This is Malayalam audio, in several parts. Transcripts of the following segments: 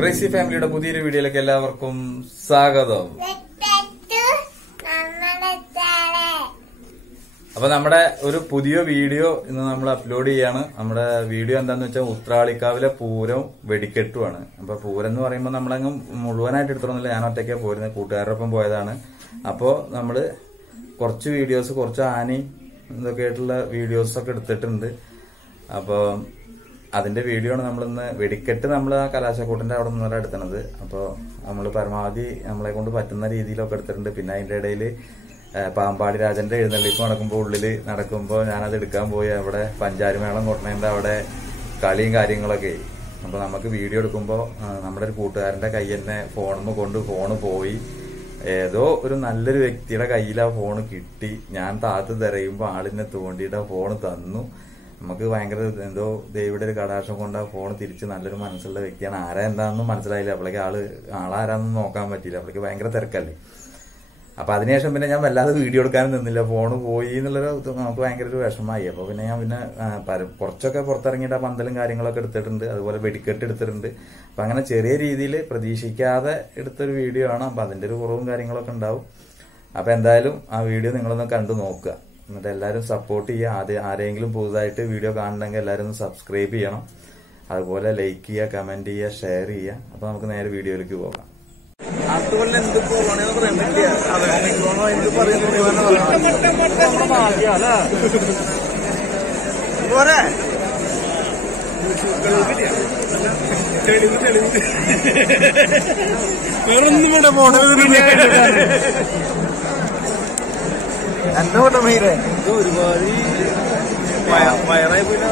ക്രേസി ഫാമിലിയുടെ പുതിയൊരു വീഡിയോയിലേക്ക് എല്ലാവർക്കും സ്വാഗതം. അപ്പൊ നമ്മുടെ ഒരു പുതിയ വീഡിയോ ഇന്ന് നമ്മൾ അപ്ലോഡ് ചെയ്യാണ്. നമ്മുടെ വീഡിയോ എന്താന്ന് വെച്ചാൽ ഉത്രാളിക്കാവിലെ പൂരം വെടിക്കെട്ടുമാണ്. അപ്പൊ പൂരം എന്ന് പറയുമ്പോൾ നമ്മളങ്ങ് മുഴുവനായിട്ട് എടുത്തിട്ടൊന്നുമില്ല, ഞാൻ ഒറ്റയ്ക്ക് പോരുന്നത്, കൂട്ടുകാരുടെ ഒപ്പം പോയതാണ്. അപ്പോ നമ്മള് കുറച്ച് വീഡിയോസ്, കുറച്ച് ആനി ഇതൊക്കെ ആയിട്ടുള്ള വീഡിയോസ് ഒക്കെ എടുത്തിട്ടുണ്ട്. അപ്പൊ അതിന്റെ വീഡിയോ ആണ് നമ്മളിന്ന്. വെടിക്കെട്ട് നമ്മൾ ആ കലാശക്കൂട്ടിന്റെ അവിടെ നിന്നല്ല എടുത്തത്. അപ്പോൾ നമ്മൾ പരമാവധി നമ്മളെ കൊണ്ട് പറ്റുന്ന രീതിയിലൊക്കെ എടുത്തിട്ടുണ്ട്. പിന്നെ അതിന്റെ ഇടയിൽ പാമ്പാടി രാജന്റെ എഴുന്നള്ളിപ്പ് നടക്കുമ്പോൾ ഉള്ളില് നടക്കുമ്പോൾ ഞാനത് എടുക്കാൻ പോയി. അവിടെ പഞ്ചാരിമേളം കൊട്ടണേന്റെ അവിടെ കളിയും കാര്യങ്ങളൊക്കെ. അപ്പൊ നമുക്ക് വീഡിയോ എടുക്കുമ്പോൾ നമ്മുടെ ഒരു കൂട്ടുകാരന്റെ കൈ തന്നെ ഫോണ് പോയി. ഏതോ ഒരു നല്ലൊരു വ്യക്തിയുടെ കയ്യിൽ ആ ഫോണ് കിട്ടി. ഞാൻ താത്ത് തിരയുമ്പോൾ ആളിനെ തോണ്ടിയിട്ട് ആ ഫോണ് തന്നു. നമുക്ക് ഭയങ്കര എന്തോ ദേവിയുടെ ഒരു കടാക്ഷം കൊണ്ട് ആ ഫോൺ തിരിച്ച് നല്ലൊരു മനസ്സുള്ള വ്യക്തിയാണ്. ആരാ എന്താണെന്നും മനസ്സിലായില്ല. അപ്പോഴേക്ക് ആളാരാന്നും നോക്കാൻ പറ്റിയില്ല. അപ്പോഴേക്ക് ഭയങ്കര തിരക്കല്ലേ. അപ്പൊ അതിനുശേഷം പിന്നെ ഞാൻ വല്ലാതെ വീഡിയോ എടുക്കാനും നിന്നില്ല. ഫോണ് പോയി എന്നുള്ളൊരു നമുക്ക് ഭയങ്കര ഒരു വിഷമമായി. അപ്പൊ പിന്നെ ഞാൻ കുറച്ചൊക്കെ പുറത്തിറങ്ങിയിട്ട് ആ പന്തലും കാര്യങ്ങളൊക്കെ എടുത്തിട്ടുണ്ട്. അതുപോലെ വെടിക്കെട്ട് എടുത്തിട്ടുണ്ട്. അപ്പൊ അങ്ങനെ ചെറിയ രീതിയിൽ പ്രതീക്ഷിക്കാതെ എടുത്തൊരു വീഡിയോ ആണ്. അപ്പൊ അതിന്റെ ഒരു കുറവും കാര്യങ്ങളൊക്കെ ഉണ്ടാവും. അപ്പൊ എന്തായാലും ആ വീഡിയോ നിങ്ങളൊന്ന് കണ്ടു നോക്കുക. എന്നിട്ട് എല്ലാവരും സപ്പോർട്ട് ചെയ്യുക. ആരെങ്കിലും പുതുതായിട്ട് വീഡിയോ കാണണമെങ്കിൽ എല്ലാവരും ഒന്ന് സബ്സ്ക്രൈബ് ചെയ്യണം. അതുപോലെ ലൈക്ക് ചെയ്യുക, കമന്റ് ചെയ്യുക, ഷെയർ ചെയ്യുക. അപ്പൊ നമുക്ക് നേരെ വീഡിയോയിലേക്ക് പോകാം. അതുപോലെ എന്ത് പോകണമെന്ന് പറയാൻ പറ്റില്ല. എന്ത് പറയുന്നു പോരെ വേറൊന്നും വേണ്ട. പോണേ എന്നെ കൊണ്ട മീരെ ഒരുപാട് വയറായി പോയില്ല.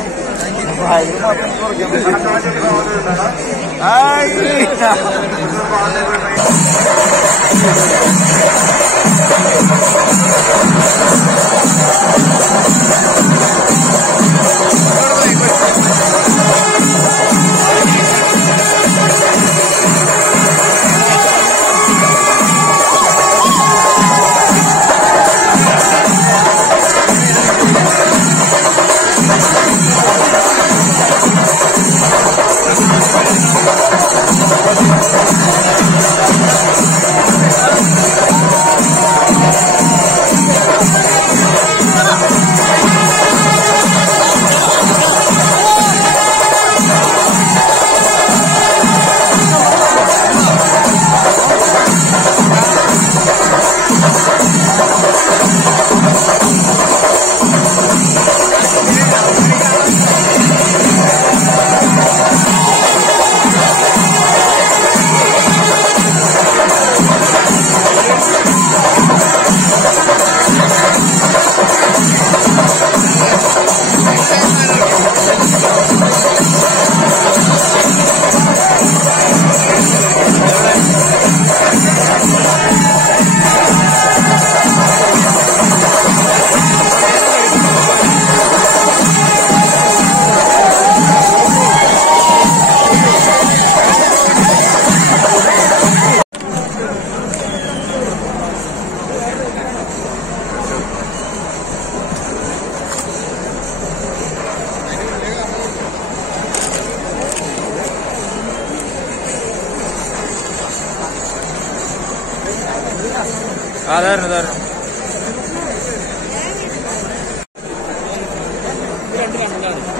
അതായിരുന്നു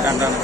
രണ്ടാണ്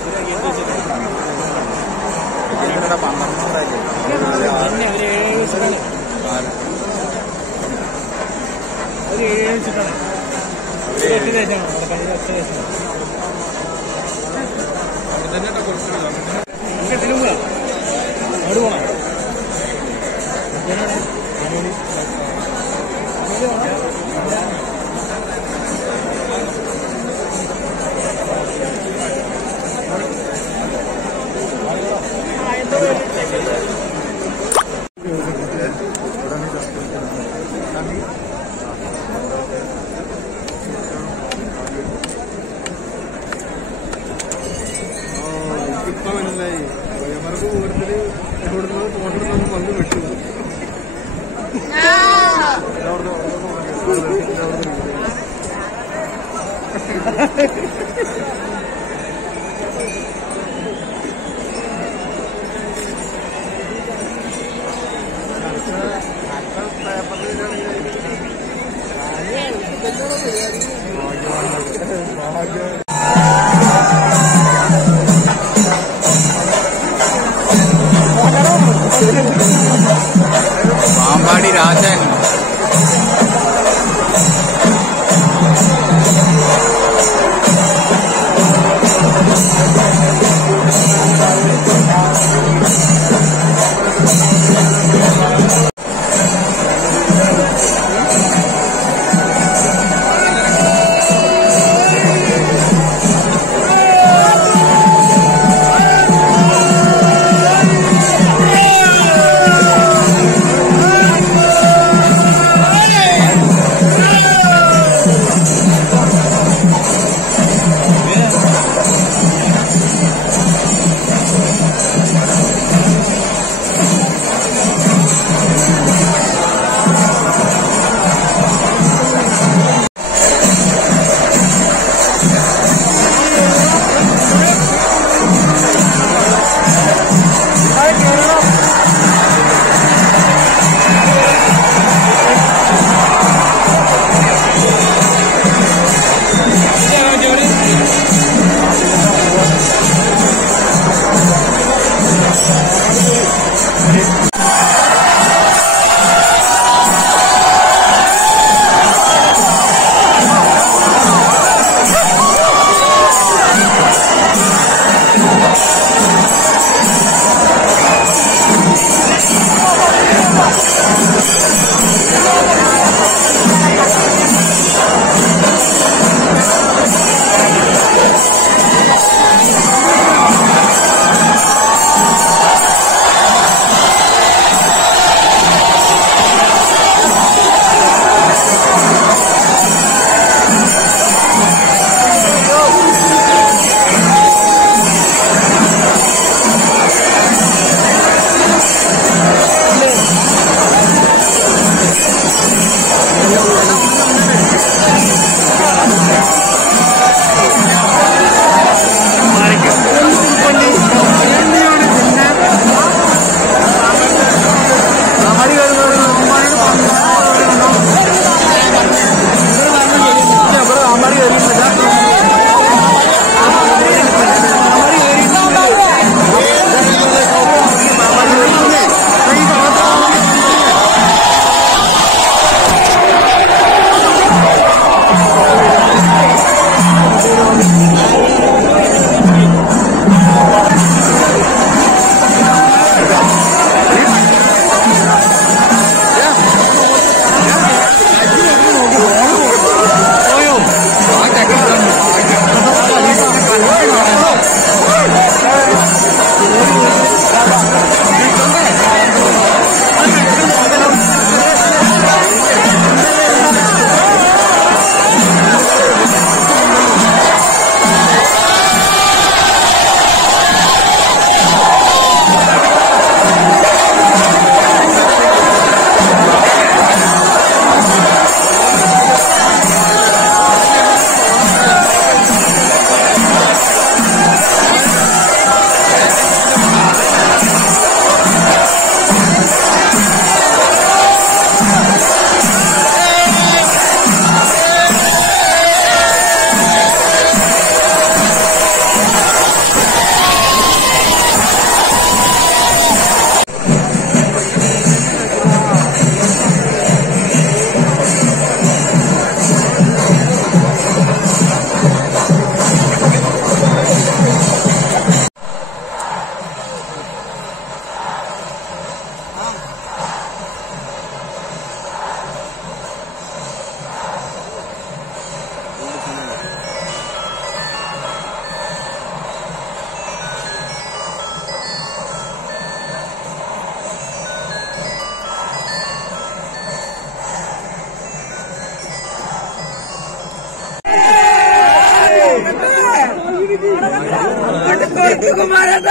അല്ല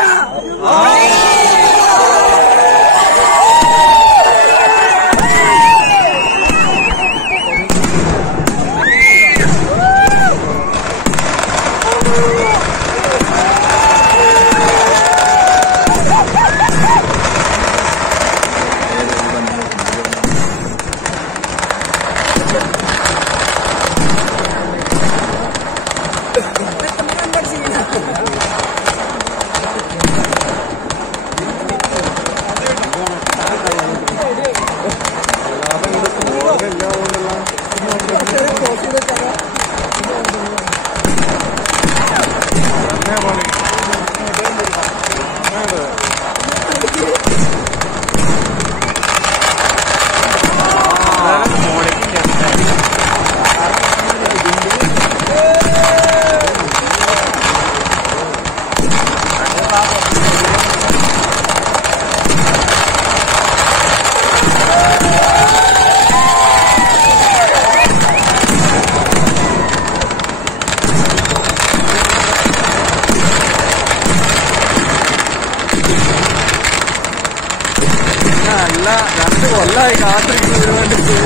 2 കൊല്ലമായി കാത്തിരിക്കുന്നതിന് വേണ്ടിട്ട്.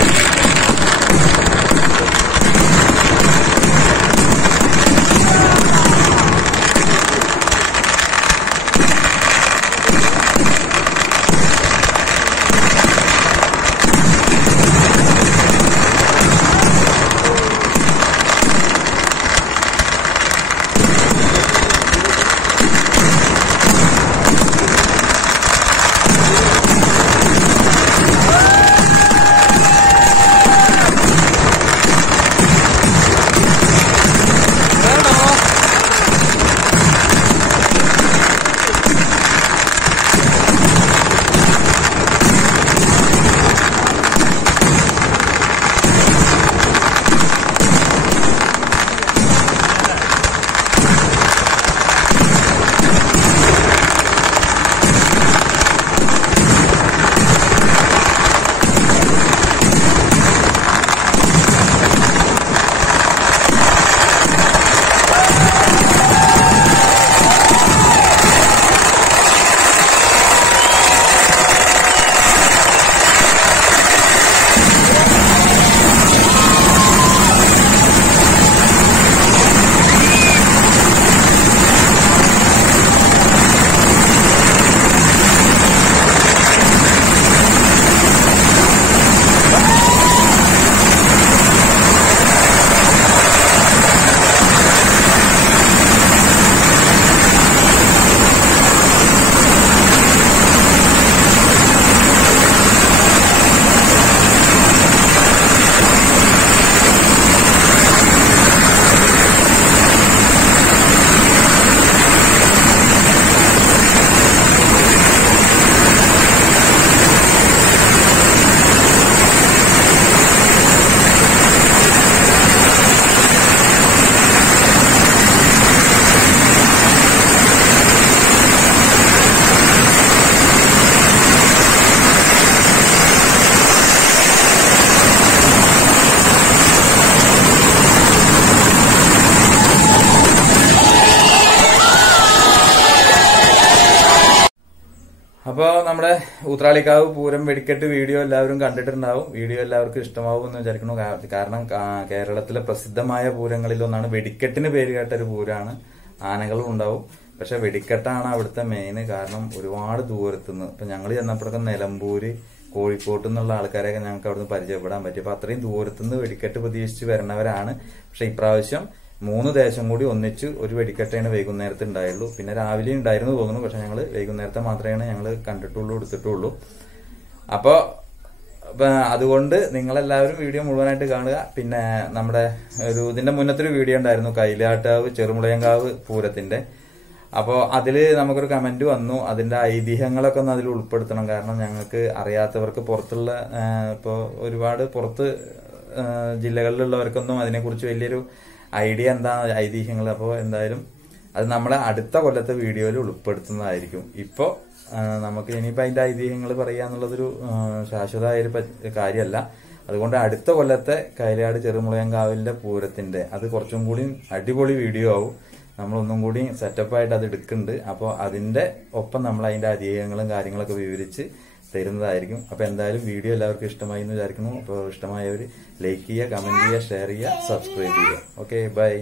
അപ്പൊ നമ്മുടെ ഊത്രാളിക്കാവ് പൂരം വെടിക്കെട്ട് വീഡിയോ എല്ലാവരും കണ്ടിട്ടുണ്ടാവും. വീഡിയോ എല്ലാവർക്കും ഇഷ്ടമാവും എന്ന് വിചാരിക്കുന്നു. കാരണം കേരളത്തിലെ പ്രസിദ്ധമായ പൂരങ്ങളിൽ ഒന്നാണ്. വെടിക്കെട്ടിന് പേര് കേട്ട ഒരു പൂരമാണ്. ആനകളും ഉണ്ടാവും. പക്ഷെ വെടിക്കെട്ടാണ് അവിടുത്തെ മെയിൻ. കാരണം ഒരുപാട് ദൂരത്തുനിന്ന് ഇപ്പൊ ഞങ്ങൾ ചെന്നപ്പോഴൊക്കെ നിലമ്പൂര്, കോഴിക്കോട്ട് നിന്നുള്ള ആൾക്കാരെയൊക്കെ ഞങ്ങൾക്ക് അവിടുന്ന് പരിചയപ്പെടാൻ പറ്റി. അപ്പൊ അത്രയും ദൂരത്തുനിന്ന് വെടിക്കെട്ട് പ്രതീക്ഷിച്ച് വരുന്നവരാണ്. പക്ഷെ ഇപ്രാവശ്യം 3 ദേശം കൂടി ഒന്നിച്ച് ഒരു വെടിക്കെട്ടാണ് വൈകുന്നേരത്ത് ഉണ്ടായുള്ളൂ. പിന്നെ രാവിലെ ഉണ്ടായിരുന്നു തോന്നുന്നു. പക്ഷെ ഞങ്ങൾ വൈകുന്നേരത്തെ മാത്രമേ ഞങ്ങൾ കണ്ടിട്ടുള്ളൂ, എടുത്തിട്ടുള്ളൂ. അപ്പൊ അതുകൊണ്ട് നിങ്ങളെല്ലാവരും വീഡിയോ മുഴുവനായിട്ട് കാണുക. പിന്നെ നമ്മുടെ ഇതിന്റെ മുന്നത്തൊരു വീഡിയോ ഉണ്ടായിരുന്നു, കൈലാട്ടാവ് ചെറുമുളയങ്കാവ് പൂരത്തിന്റെ. അപ്പോ അതില് നമുക്കൊരു കമന്റ് വന്നു, അതിന്റെ ഐതിഹ്യങ്ങളൊക്കെ ഒന്ന് അതിൽ ഉൾപ്പെടുത്തണം. കാരണം ഞങ്ങൾക്ക് അറിയാത്തവർക്ക്, പുറത്തുള്ള ഇപ്പോ ഒരുപാട് പുറത്ത് ജില്ലകളിലുള്ളവർക്കൊന്നും അതിനെക്കുറിച്ച് വലിയൊരു ഐഡിയ എന്താ ഐതിഹ്യങ്ങൾ. അപ്പോൾ എന്തായാലും അത് നമ്മളെ അടുത്ത കൊല്ലത്തെ വീഡിയോയിൽ ഉൾപ്പെടുത്തുന്നതായിരിക്കും. ഇപ്പോ നമുക്ക് ഇനിയിപ്പോ അതിന്റെ ഐതിഹ്യങ്ങൾ പറയാന്നുള്ളതൊരു ശാശ്വതമായൊരു കാര്യമല്ല. അതുകൊണ്ട് അടുത്ത കൊല്ലത്തെ കൈലാട് ചെറുമുളയങ്കാവിന്റെ പൂരത്തിന്റെ അത് കുറച്ചും കൂടി അടിപൊളി വീഡിയോ ആവും. നമ്മളൊന്നും കൂടി സെറ്റപ്പായിട്ട് അത് എടുക്കുന്നുണ്ട്. അപ്പോൾ അതിന്റെ ഒപ്പം നമ്മൾ അതിന്റെ അധികങ്ങളും കാര്യങ്ങളൊക്കെ വിവരിച്ച് തരുന്നതായിരിക്കും. അപ്പൊ എന്തായാലും വീഡിയോ എല്ലാവർക്കും ഇഷ്ടമായി എന്ന് വിചാരിക്കുന്നു. അപ്പോൾ ഇഷ്ടമായവർ ലൈക്ക് ചെയ്യുക, കമന്റ് ചെയ്യുക, ഷെയർ ചെയ്യുക, സബ്സ്ക്രൈബ് ചെയ്യുക. Okay, by.